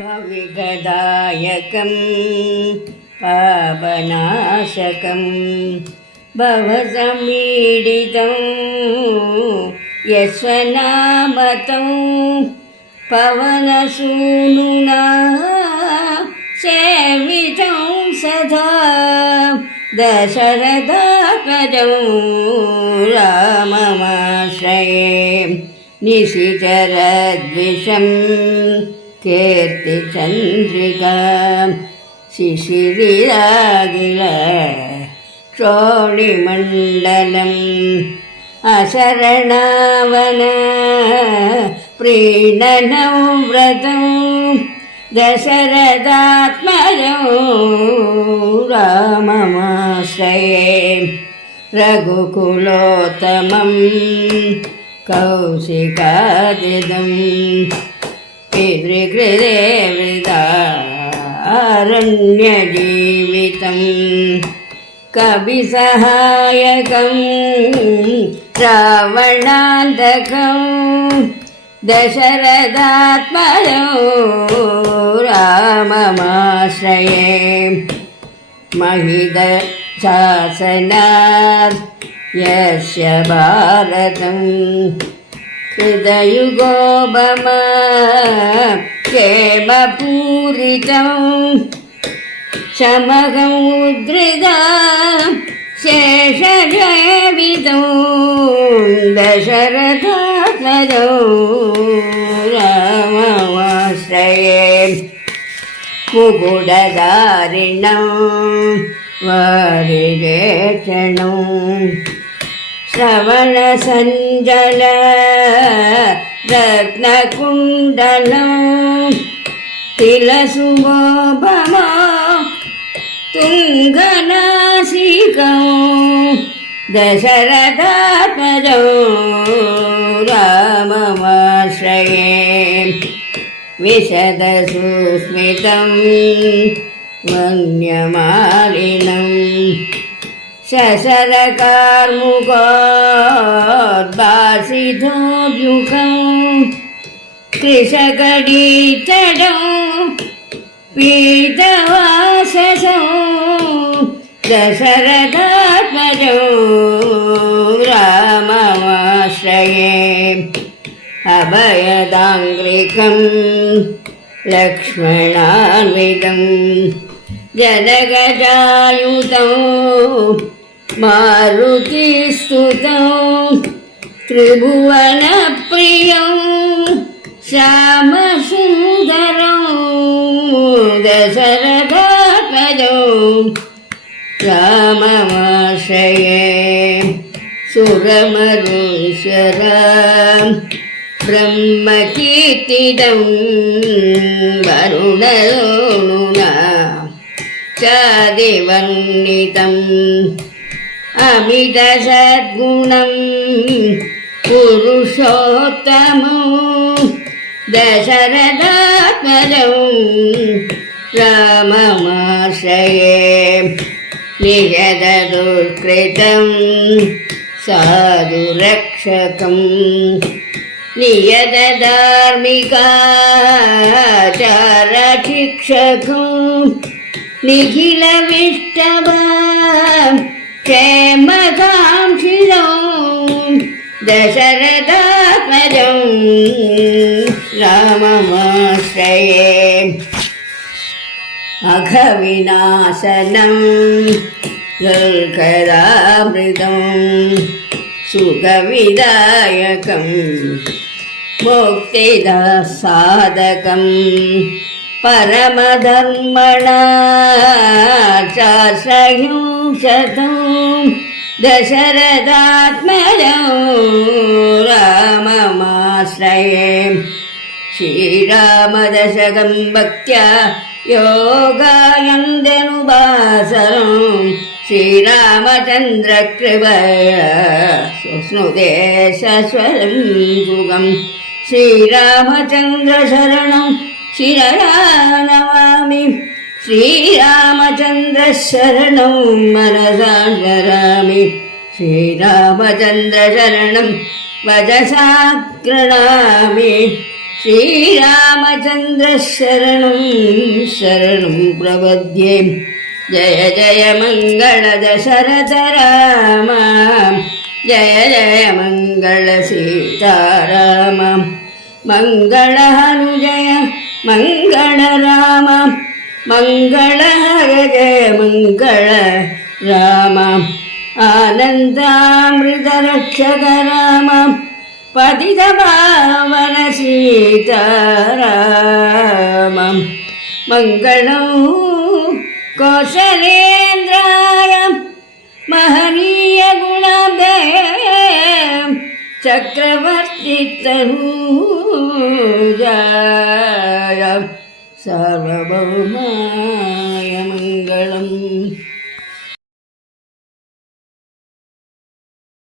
कविगदायकं पावनाशकं भवसमीडितं यस्वनामतं पवनसूनुना सेवितं सदा दशरथात्मजं राममाश्रये निशिचरद्विषं कीर्तिचन्द्रिका शिशिरिरागिल क्षोणिमण्डलम् अशरणावन प्रीणनं व्रतं दशरथात्मजं राममाश्रये रघुकुलोत्तमं कौशिकादिदं पितृकृते वृदारण्यजीवितं कविसहायकं रावणान्तकं दशरथात्मजं राममाश्रये महितशासनात् यस्य भारतं हृदयुगोपमा क्षेमपूरितं शमगं उद्धृता शेषजयविदं दशरथात्मजं राममाश्रये मुकुटधारिणं वारिजेक्षणं श्रवणसञ्जल रत्नकुण्डलं तिलशुभोपमा तुङ्गनासिकं दशरथात्मजं राममाश्रये विशदसुस्मितं वन्यमालिनं शशरकार्मुकोद्भासितोऽभ्युखं कृशकटीतटं पीतवाससं दशरथात्मजं राममाश्रये अभयदाङ्घ्रिकं लक्ष्मणान्वितं जनगजायुतं मारुतिस्तुतं त्रिभुवनप्रियं श्यामसुन्दरं दशरथात्मजं राममाश्रये सुरमरुश्वरं ब्रह्मकीर्तितं वरुणलोलुना चादिवर्णितम् अमितसद्गुणं पुरुषोत्तमं दशरथात्मजं राममाश्रये नियतदुष्कृतं साधुरक्षकं नियतधार्मिकाचारशिक्षकं निखिलविष्टवां क्षेमकाङ्क्षितं दशरथात्मजं राममाश्रये अघविनाशनं दुर्गदामृतं सुखविदायकं मुक्तिदासाधकं परमधर्मणा चाश्रयुंशतं दशरथात्मजं राममाश्रये श्रीरामदशकं भक्त्या योगानन्दनुभासरं श्रीरामचन्द्रकृपया सुस्नुते सस्वरं युगं श्रीरामचन्द्रशरणं शिरया नमामि श्रीरामचन्द्रशरणं मनसा स्मरामि श्रीरामचन्द्रशरणं वचसा गृह्णामि श्रीरामचन्द्र शरणं शरणं प्रपद्ये जय जय मङ्गल दशरथ राम जय जय मङ्गल सीताराम मङ्गल हनुजय मङ्गल राम मङ्गल हर जय मङ्गल राम आनन्दामृत रक्षक राम पतित पावन सीताराम मङ्गलं कौसलेन्द्राय महनीय गुणाब्धये चक्रवर्ती तनूजाय सार्वभौमाय मङ्गलम्।